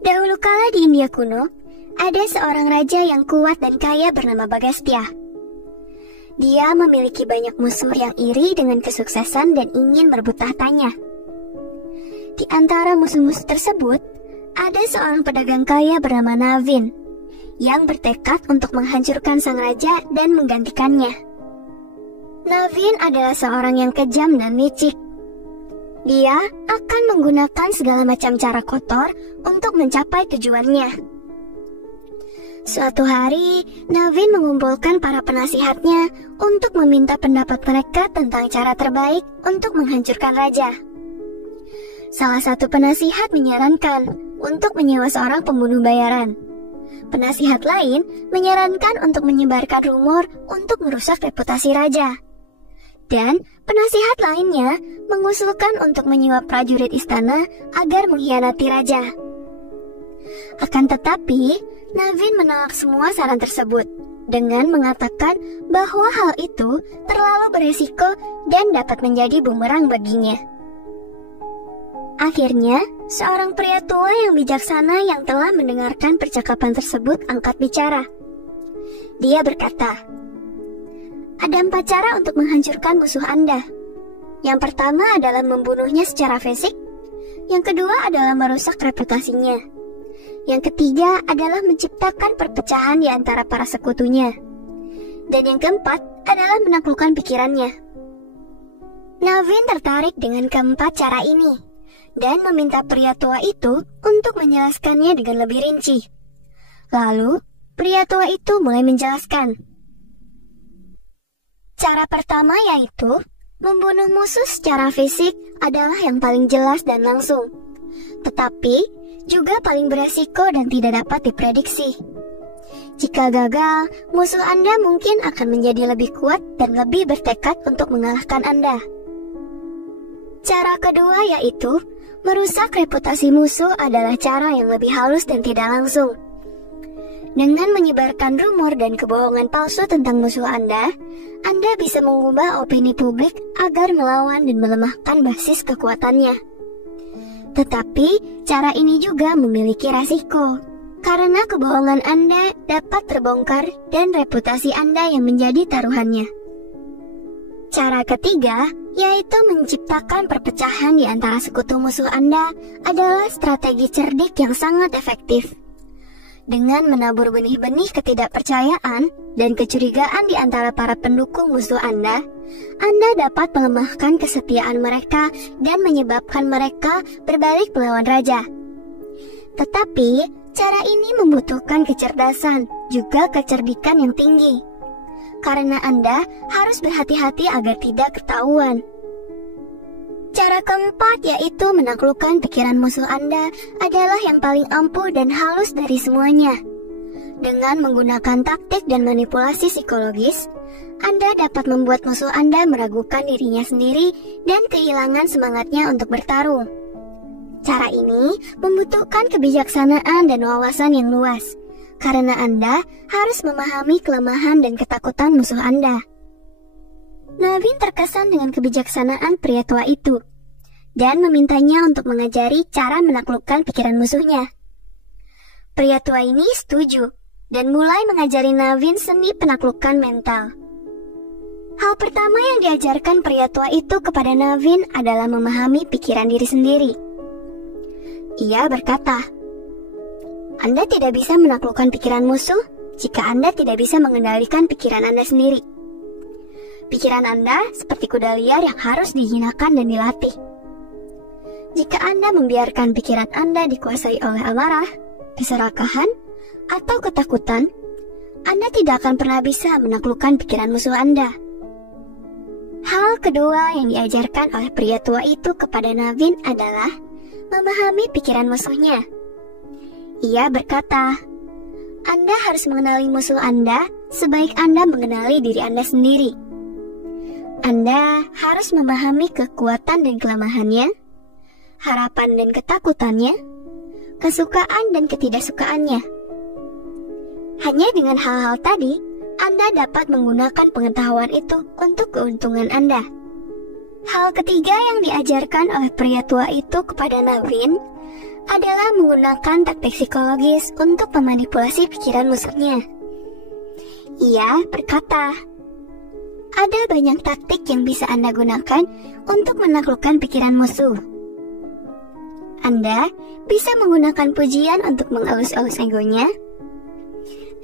Dahulu kala di India kuno, ada seorang raja yang kuat dan kaya bernama Bagastya. Dia memiliki banyak musuh yang iri dengan kesuksesan dan ingin merebut tahtanya. Di antara musuh-musuh tersebut, ada seorang pedagang kaya bernama Navin yang bertekad untuk menghancurkan sang raja dan menggantikannya. Navin adalah seorang yang kejam dan licik. Dia akan menggunakan segala macam cara kotor untuk mencapai tujuannya. Suatu hari, Navin mengumpulkan para penasihatnya untuk meminta pendapat mereka tentang cara terbaik untuk menghancurkan raja. Salah satu penasihat menyarankan untuk menyewa seorang pembunuh bayaran. Penasihat lain menyarankan untuk menyebarkan rumor untuk merusak reputasi raja. Dan penasihat lainnya mengusulkan untuk menyewa prajurit istana agar mengkhianati raja. Akan tetapi, Navin menolak semua saran tersebut dengan mengatakan bahwa hal itu terlalu beresiko dan dapat menjadi bumerang baginya. Akhirnya, seorang pria tua yang bijaksana yang telah mendengarkan percakapan tersebut angkat bicara. Dia berkata, "Ada 4 cara untuk menghancurkan musuh Anda. Yang pertama adalah membunuhnya secara fisik. Yang kedua adalah merusak reputasinya. Yang ketiga adalah menciptakan perpecahan di antara para sekutunya. Dan yang keempat adalah menaklukkan pikirannya." Navin tertarik dengan keempat cara ini dan meminta pria tua itu untuk menjelaskannya dengan lebih rinci. Lalu, pria tua itu mulai menjelaskan. Cara pertama yaitu membunuh musuh secara fisik adalah yang paling jelas dan langsung, tetapi juga paling beresiko dan tidak dapat diprediksi. Jika gagal, musuh Anda mungkin akan menjadi lebih kuat dan lebih bertekad untuk mengalahkan Anda. Cara kedua yaitu merusak reputasi musuh adalah cara yang lebih halus dan tidak langsung. Dengan menyebarkan rumor dan kebohongan palsu tentang musuh Anda bisa mengubah opini publik agar melawan dan melemahkan basis kekuatannya. Tetapi, cara ini juga memiliki resiko, karena kebohongan Anda dapat terbongkar dan reputasi Anda yang menjadi taruhannya. Cara ketiga, yaitu menciptakan perpecahan di antara sekutu musuh Anda adalah strategi cerdik yang sangat efektif. Dengan menabur benih-benih ketidakpercayaan dan kecurigaan di antara para pendukung musuh Anda dapat melemahkan kesetiaan mereka dan menyebabkan mereka berbalik melawan raja. Tetapi, cara ini membutuhkan kecerdasan, juga kecerdikan yang tinggi. Karena Anda harus berhati-hati agar tidak ketahuan. Cara keempat yaitu menaklukkan pikiran musuh Anda adalah yang paling ampuh dan halus dari semuanya. Dengan menggunakan taktik dan manipulasi psikologis, Anda dapat membuat musuh Anda meragukan dirinya sendiri dan kehilangan semangatnya untuk bertarung. Cara ini membutuhkan kebijaksanaan dan wawasan yang luas, karena Anda harus memahami kelemahan dan ketakutan musuh Anda. Navin terkesan dengan kebijaksanaan pria tua itu dan memintanya untuk mengajari cara menaklukkan pikiran musuhnya. Pria tua ini setuju dan mulai mengajari Navin seni penaklukan mental. Hal pertama yang diajarkan pria tua itu kepada Navin adalah memahami pikiran diri sendiri. Ia berkata, "Anda tidak bisa menaklukkan pikiran musuh jika Anda tidak bisa mengendalikan pikiran Anda sendiri. Pikiran Anda seperti kuda liar yang harus dijinakkan dan dilatih. Jika Anda membiarkan pikiran Anda dikuasai oleh amarah, keserakahan, atau ketakutan, Anda tidak akan pernah bisa menaklukkan pikiran musuh Anda." Hal kedua yang diajarkan oleh pria tua itu kepada Navin adalah memahami pikiran musuhnya. Ia berkata, "Anda harus mengenali musuh Anda sebaik Anda mengenali diri Anda sendiri. Anda harus memahami kekuatan dan kelemahannya, harapan dan ketakutannya, kesukaan dan ketidaksukaannya. Hanya dengan hal-hal tadi, Anda dapat menggunakan pengetahuan itu untuk keuntungan Anda." Hal ketiga yang diajarkan oleh pria tua itu kepada Navin adalah menggunakan taktik psikologis untuk memanipulasi pikiran musuhnya. Ia berkata, ada banyak taktik yang bisa Anda gunakan untuk menaklukkan pikiran musuh. Anda bisa menggunakan pujian untuk mengelus-elus egonya.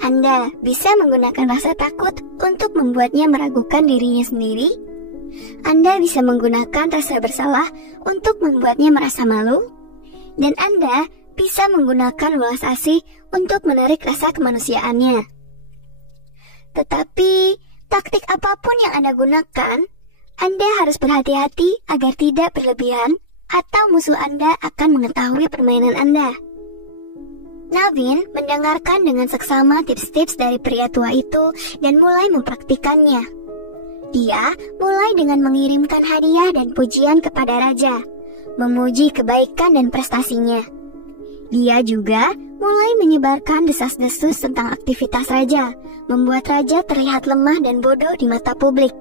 Anda bisa menggunakan rasa takut untuk membuatnya meragukan dirinya sendiri. Anda bisa menggunakan rasa bersalah untuk membuatnya merasa malu. Dan Anda bisa menggunakan welas asih untuk menarik rasa kemanusiaannya. Tetapi, taktik apapun yang Anda gunakan, Anda harus berhati-hati agar tidak berlebihan atau musuh Anda akan mengetahui permainan Anda. Naveen mendengarkan dengan seksama tips-tips dari pria tua itu dan mulai mempraktikannya. Dia mulai dengan mengirimkan hadiah dan pujian kepada raja, memuji kebaikan dan prestasinya. Dia juga mulai menyebarkan desas-desus tentang aktivitas raja, membuat raja terlihat lemah dan bodoh di mata publik.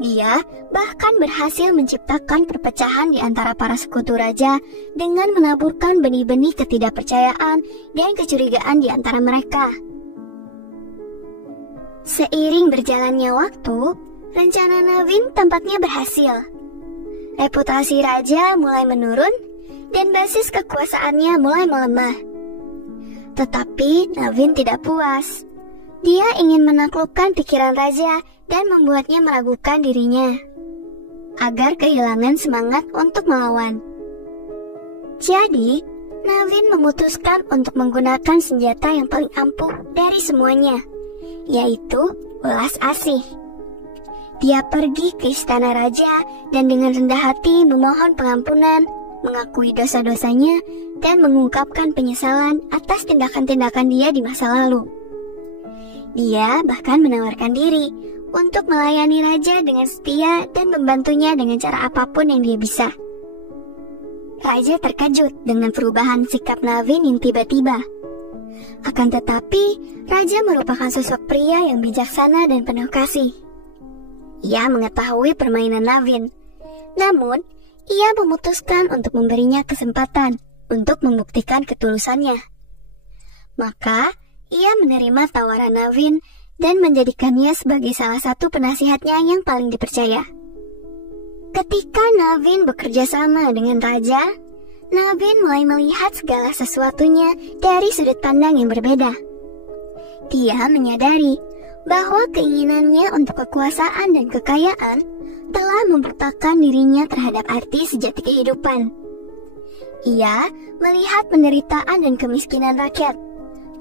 Dia bahkan berhasil menciptakan perpecahan di antara para sekutu raja dengan menaburkan benih-benih ketidakpercayaan dan kecurigaan di antara mereka. Seiring berjalannya waktu, rencana Naveen tampaknya berhasil. Reputasi raja mulai menurun dan basis kekuasaannya mulai melemah. Tetapi Naveen tidak puas. Dia ingin menaklukkan pikiran raja dan membuatnya meragukan dirinya, agar kehilangan semangat untuk melawan. Jadi, Naveen memutuskan untuk menggunakan senjata yang paling ampuh dari semuanya, yaitu welas asih. Dia pergi ke istana raja dan dengan rendah hati memohon pengampunan, mengakui dosa-dosanya, dan mengungkapkan penyesalan atas tindakan-tindakan dia di masa lalu. Dia bahkan menawarkan diri untuk melayani raja dengan setia dan membantunya dengan cara apapun yang dia bisa. Raja terkejut dengan perubahan sikap Naveen yang tiba-tiba. Akan tetapi, raja merupakan sosok pria yang bijaksana dan penuh kasih. Ia mengetahui permainan Naveen, namun ia memutuskan untuk memberinya kesempatan untuk membuktikan ketulusannya. Maka, ia menerima tawaran Naveen dan menjadikannya sebagai salah satu penasihatnya yang paling dipercaya. Ketika Naveen bekerja sama dengan raja, Naveen mulai melihat segala sesuatunya dari sudut pandang yang berbeda. Dia menyadari bahwa keinginannya untuk kekuasaan dan kekayaan telah membutakan dirinya terhadap arti sejati kehidupan. Ia melihat penderitaan dan kemiskinan rakyat,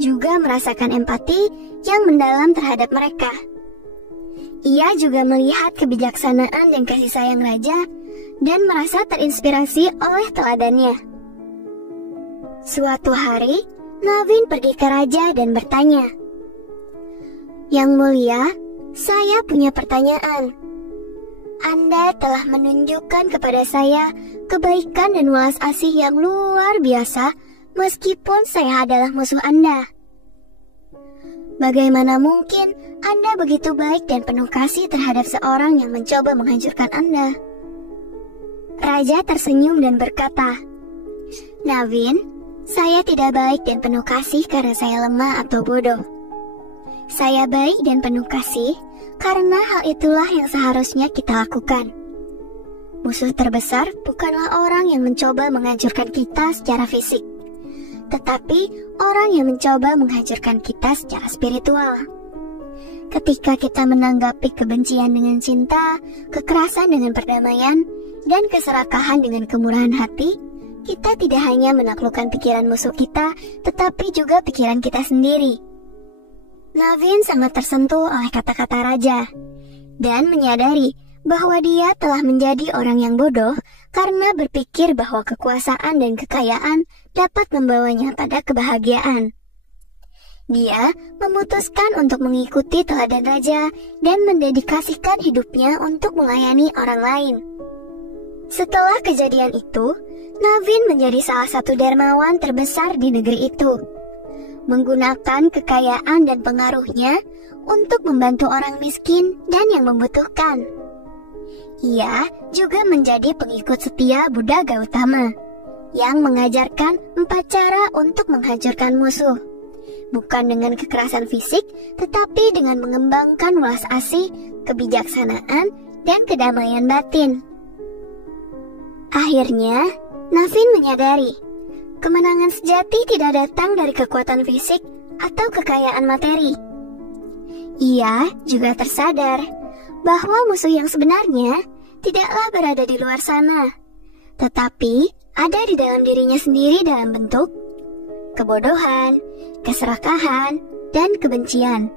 juga merasakan empati yang mendalam terhadap mereka. Ia juga melihat kebijaksanaan dan kasih sayang raja dan merasa terinspirasi oleh teladannya. Suatu hari, Naveen pergi ke raja dan bertanya, "Yang mulia, saya punya pertanyaan. Anda telah menunjukkan kepada saya kebaikan dan welas asih yang luar biasa meskipun saya adalah musuh Anda. Bagaimana mungkin Anda begitu baik dan penuh kasih terhadap seorang yang mencoba menghancurkan Anda?" Raja tersenyum dan berkata, "Naveen, saya tidak baik dan penuh kasih karena saya lemah atau bodoh. Saya baik dan penuh kasih karena hal itulah yang seharusnya kita lakukan. Musuh terbesar bukanlah orang yang mencoba menghancurkan kita secara fisik, tetapi orang yang mencoba menghancurkan kita secara spiritual. Ketika kita menanggapi kebencian dengan cinta, kekerasan dengan perdamaian, dan keserakahan dengan kemurahan hati, kita tidak hanya menaklukkan pikiran musuh kita, tetapi juga pikiran kita sendiri." Naveen sangat tersentuh oleh kata-kata raja, dan menyadari bahwa dia telah menjadi orang yang bodoh karena berpikir bahwa kekuasaan dan kekayaan dapat membawanya pada kebahagiaan. Dia memutuskan untuk mengikuti teladan raja dan mendedikasikan hidupnya untuk melayani orang lain. Setelah kejadian itu, Naveen menjadi salah satu dermawan terbesar di negeri itu, menggunakan kekayaan dan pengaruhnya untuk membantu orang miskin dan yang membutuhkan. Ia juga menjadi pengikut setia Buddha Gautama, yang mengajarkan 4 cara untuk menghancurkan musuh. Bukan dengan kekerasan fisik, tetapi dengan mengembangkan welas asih, kebijaksanaan, dan kedamaian batin. Akhirnya, Navin menyadari, kemenangan sejati tidak datang dari kekuatan fisik atau kekayaan materi. Ia juga tersadar bahwa musuh yang sebenarnya tidaklah berada di luar sana, tetapi ada di dalam dirinya sendiri dalam bentuk kebodohan, keserakahan, dan kebencian.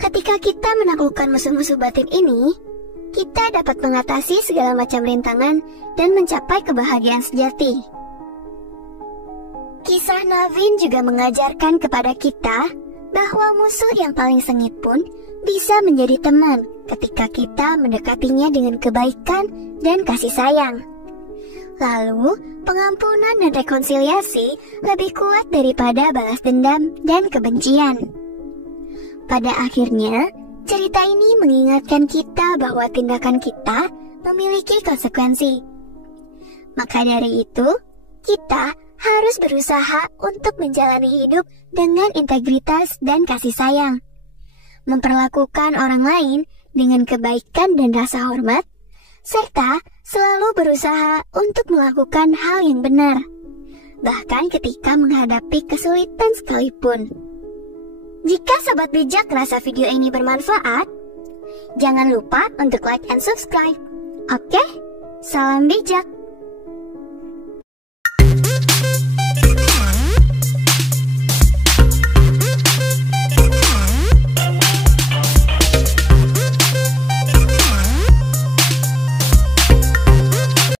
Ketika kita menaklukkan musuh-musuh batin ini, kita dapat mengatasi segala macam rintangan dan mencapai kebahagiaan sejati. Kisah Navin juga mengajarkan kepada kita bahwa musuh yang paling sengit pun bisa menjadi teman ketika kita mendekatinya dengan kebaikan dan kasih sayang. Lalu, pengampunan dan rekonsiliasi lebih kuat daripada balas dendam dan kebencian. Pada akhirnya, cerita ini mengingatkan kita bahwa tindakan kita memiliki konsekuensi. Maka dari itu, kita harus berusaha untuk menjalani hidup dengan integritas dan kasih sayang. Memperlakukan orang lain dengan kebaikan dan rasa hormat, serta selalu berusaha untuk melakukan hal yang benar, bahkan ketika menghadapi kesulitan sekalipun. Jika Sobat Bijak merasa video ini bermanfaat, jangan lupa untuk like and subscribe. Oke? Salam bijak!